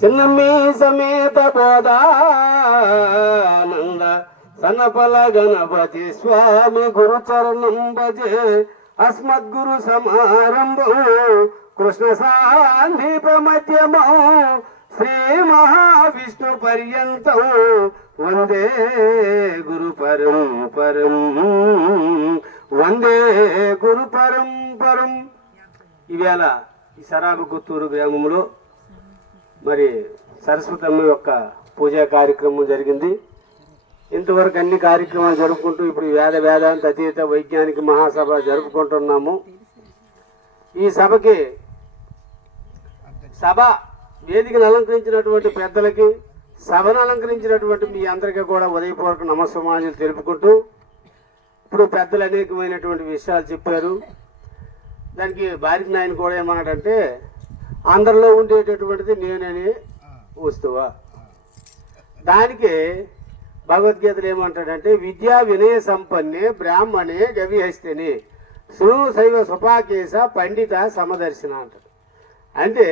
చిన్నమ్మి సమేత బోధానంద సనపల గణపతి స్వామి గురుచరణం భజే అస్మద్గురు సమారంభం కృష్ణ సాందీప మధ్యమో శ్రీ మహావిష్ణు పర్యంతం వందే గురు పరంపరం వందే గురు పరంపరం. ఈవేళ ఈ సరాబు గుత్తూరు గ్రామంలో మరి సరస్వతమ్మ యొక్క పూజా కార్యక్రమం జరిగింది. ఇంతవరకు అన్ని కార్యక్రమాలు జరుపుకుంటూ ఇప్పుడు వేదాంత అతీత వైజ్ఞానిక మహాసభ జరుపుకుంటున్నాము. ఈ సభకి సభ వేదికను అలంకరించినటువంటి పెద్దలకి, సభను అలంకరించినటువంటి మీ అందరికీ కూడా ఉదయపూర్వక నమస్సమాజాలు తెలుపుకుంటూ, ఇప్పుడు పెద్దలు అనేకమైనటువంటి విషయాలు చెప్పారు. దానికి బారిక నాయన కూడా ఏమన్నాడంటే, అందరిలో ఉండేటటువంటిది నేనని వస్తువా. దానికి భగవద్గీతలు ఏమంటాడంటే, విద్యా వినయ సంపన్నే బ్రాహ్మణే గవిహస్తని శ్రు శైవ సుపాకేశ పండిత సమదర్శన అంటాడు. అంటే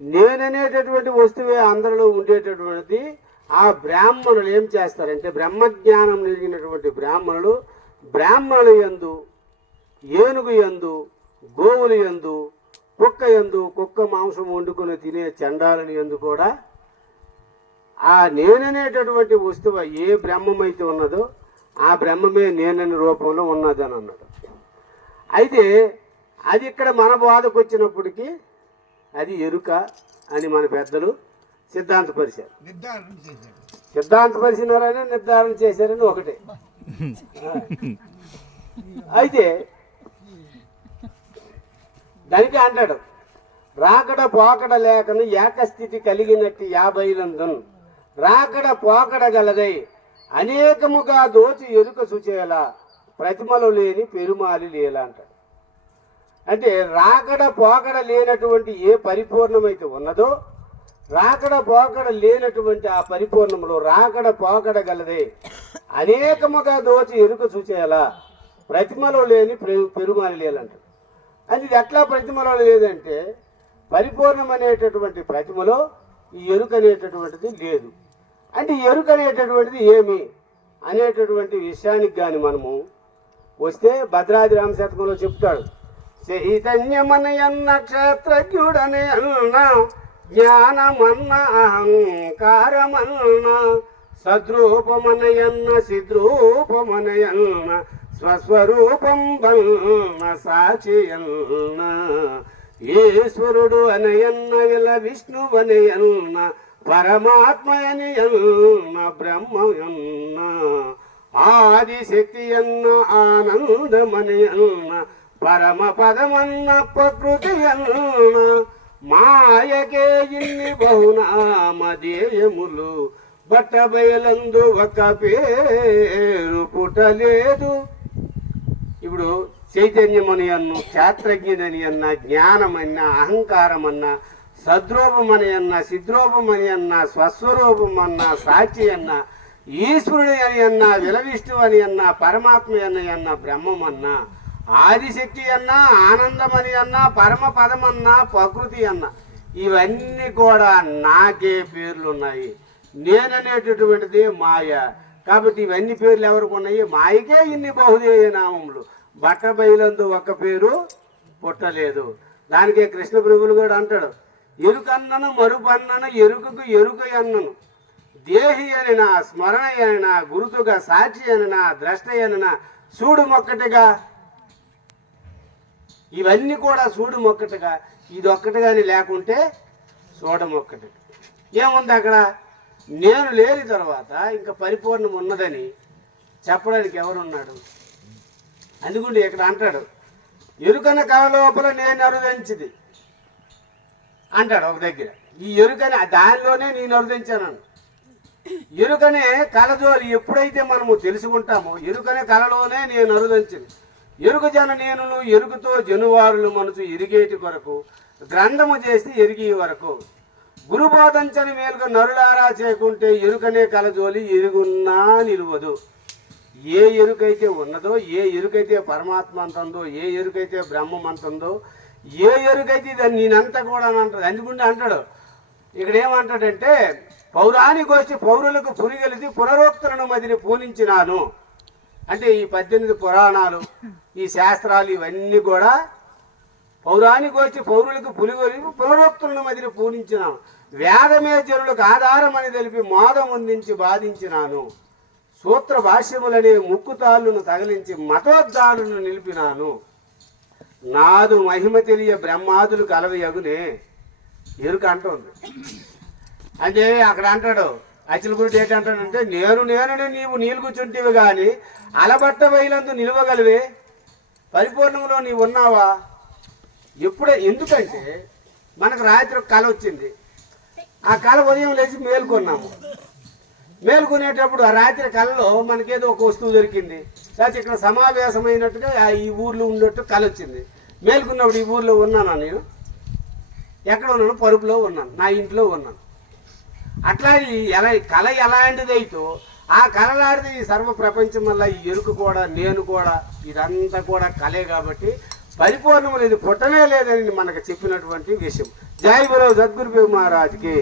నేననేటటువంటి వస్తువే అందరిలో ఉండేటటువంటిది. ఆ బ్రాహ్మణులు ఏం చేస్తారంటే, బ్రహ్మజ్ఞానం నిలిగినటువంటి బ్రాహ్మణులు యందు, ఏనుగు యందు, గోవులు యందు, కుక్క యందు, కుక్క మాంసం వండుకొని తినే చండాలని యందు కూడా ఆ నేననేటటువంటి వస్తువు ఏ బ్రహ్మమైతే ఉన్నదో ఆ బ్రహ్మమే నేనని రూపంలో ఉన్నదని అన్నాడు. అయితే అది ఇక్కడ మన బాధకు వచ్చినప్పటికీ అది ఎరుక అని మన పెద్దలు సిద్ధాంతపరిచినారని నిర్ధారణ చేశారని ఒకటే. అయితే దానికి అంటాడు, రాకడ పోకడ లేకను ఏకస్థితి కలిగినట్టు 50 రాకడ పోకడ గలదై అనేకముగా దోచి ఎరుక సుచేలా ప్రతిమలు లేని పెరుమాలి లేలా అంటాడు. అంటే రాకడ పోకడ లేనటువంటి ఏ పరిపూర్ణమైతే ఉన్నదో, రాకడ పోకడ లేనటువంటి ఆ పరిపూర్ణంలో రాకడ పోకడ గలదే అనేకముగా దోచి ఎరుక చూచేలా ప్రతిమలో లేని పెరుమాలి లేలంటాడు. అది ఎట్లా ప్రతిమలో లేదంటే, పరిపూర్ణమనేటటువంటి ప్రతిమలో ఈ ఎరుక అనేటటువంటిది లేదు. అంటే ఎరుక అనేటటువంటిది ఏమి అనేటటువంటి విషయానికి కానీ మనము వస్తే భద్రాద్రి రామశతకంలో చెప్తాడు, చైతన్యమనయన్న క్షేత్రజ్ఞుడనే అన్న జ్ఞానమన్న అహంకారమన్న సద్రూపమనయన్న సిద్రూపమనయన్న స్వస్వరూపం బన్న సాచియన్న ఈశ్వరుడు అనయన్న విల విష్ణువనయన్న పరమాత్మయనియన్న బ్రహ్మయన్న ఆదిశక్తి అన్న ఆనందమనయన్న పరమ పదమన్న ప్రకృతి అన్న మాయకే ఇన్ని బహునామధేయములు బట్టబయలందు ఒక పేరు పుట్టలేదు. ఇప్పుడు చైతన్యమని అన్న, క్షేత్రజ్ఞుడని అన్న, జ్ఞానమన్న, అహంకారమన్న, సద్రూపమని అన్న, సిద్రూపమని అన్న, స్వస్వరూపమన్న, సాక్షి అన్న, ఈశ్వరుడు అని అన్న, విలవిష్ణు అని అన్న, పరమాత్మ అని అన్న, బ్రహ్మమన్న, ఆదిశక్తి అన్న, ఆనందమని అన్న, పరమ పదమన్న, ప్రకృతి అన్న, ఇవన్నీ కూడా నాకే పేర్లు ఉన్నాయి. నేననేటటువంటిది మాయ. కాబట్టి ఇవన్నీ పేర్లు ఎవరికి ఉన్నాయి? మాయకే ఇన్ని బహుదేయ నామములు. బట్టబయలందు ఒక్క పేరు పుట్టలేదు. దానికే కృష్ణ ప్రభువులు కూడా అంటాడు, ఎరుకన్నను మరుపన్నను ఎరుకకు ఎరుక అన్నను దేహి అనినా స్మరణ అనినా గురుతుగా సాక్షి అనినా ద్రష్ట అనినా చూడు మొక్కటిగా. ఇవన్నీ కూడా చూడు మొక్కటిగా, ఇది ఒక్కటిగాని లేకుంటే చూడమొక్కటి. ఏముంది అక్కడ? నేను లేని తర్వాత ఇంకా పరిపూర్ణం ఉన్నదని చెప్పడానికి ఎవరున్నాడు? అందుకుంటే ఇక్కడ అంటాడు, ఎరుకన కళ లోపల నేను అరుదించింది అంటాడు ఒక దగ్గర. ఈ ఎరుకని దానిలోనే నేను అరుదించాను. ఎరుకనే కళజోలి ఎప్పుడైతే మనము తెలుసుకుంటామో, ఎరుకనే కళలోనే నేను అరుదించింది. ఎరుక జన నేను ఎరుకుతో జనువారులు మనసు ఎరిగేటి కొరకు గ్రంథము చేసి ఎరిగే వరకు గురుబోధంచని మేలుగా నరులారా చేయకుంటే ఎరుకనే కలజోలి ఎరుగున్నా నిలువదు. ఏ ఎరుకైతే ఉన్నదో, ఏ ఎరుకైతే పరమాత్మ అంటుందో, ఏ ఎరుకైతే బ్రహ్మం అంటుందో, ఏ ఎరుకైతే దాన్ని నేనంతా కూడా అని అంటాడు. అందుకుంటే అంటాడు ఇక్కడ ఏమంటాడంటే పౌరాణికొచ్చి పౌరులకు పురిగలిసి పునరోక్తులను మదిని పూనించినాను. అంటే ఈ 18 పురాణాలు ఈ శాస్త్రాలు ఇవన్నీ కూడా పౌరాణికొచ్చి పౌరులకు పులిగొలిపి పునరోక్తులను మదిని పూనించినాను. వేదమే జనులకు ఆధారం అని తెలిపి మోదం అందించి బాధించినాను. సూత్ర భాష్యములనే ముక్కుతాళ్ళను తగిలించి మతోద్ధాలను నిలిపినాను. నాదు మహిమ తెలియ బ్రహ్మాదులు కలవయగునే ఎరుక అంటుంది. అంటే అక్కడ అంటాడు అచ్చిలగురుడు ఏంటంటాడంటే నేననే నీవు నీళ్ళు కూర్చుంటేవి కానీ అలబట్ట బయలందు నిలవగలివే పరిపూర్ణంలో నీవు ఉన్నావా? ఎప్పుడే ఎందుకంటే మనకు రాత్రి ఒక కళ వచ్చింది. ఆ కళ ఉదయం లేచి మేలుకొన్నాము. మేలుకునేటప్పుడు ఆ రాత్రి కళలో మనకేదో ఒక వస్తువు దొరికింది, లేకపోతే ఇక్కడ సమావేశమైనట్టుగా ఈ ఊర్లో ఉన్నట్టు కళ వచ్చింది. మేలుకున్నప్పుడు ఈ ఊర్లో ఉన్నానా నేను? ఎక్కడ ఉన్నాను? పరుపులో ఉన్నాను, నా ఇంట్లో ఉన్నాను. అట్లా కళ ఎలాంటిదైతే ఆ కళలాడితే ఈ సర్వ ప్రపంచం వల్ల ఈ ఎరుకు కూడా నేను కూడా ఇదంతా కూడా కళే. కాబట్టి పరిపూర్ణం లేదు, పుట్టనే లేదని మనకు చెప్పినటువంటి విషయం. జై గురు సద్గురు మహారాజ్కి.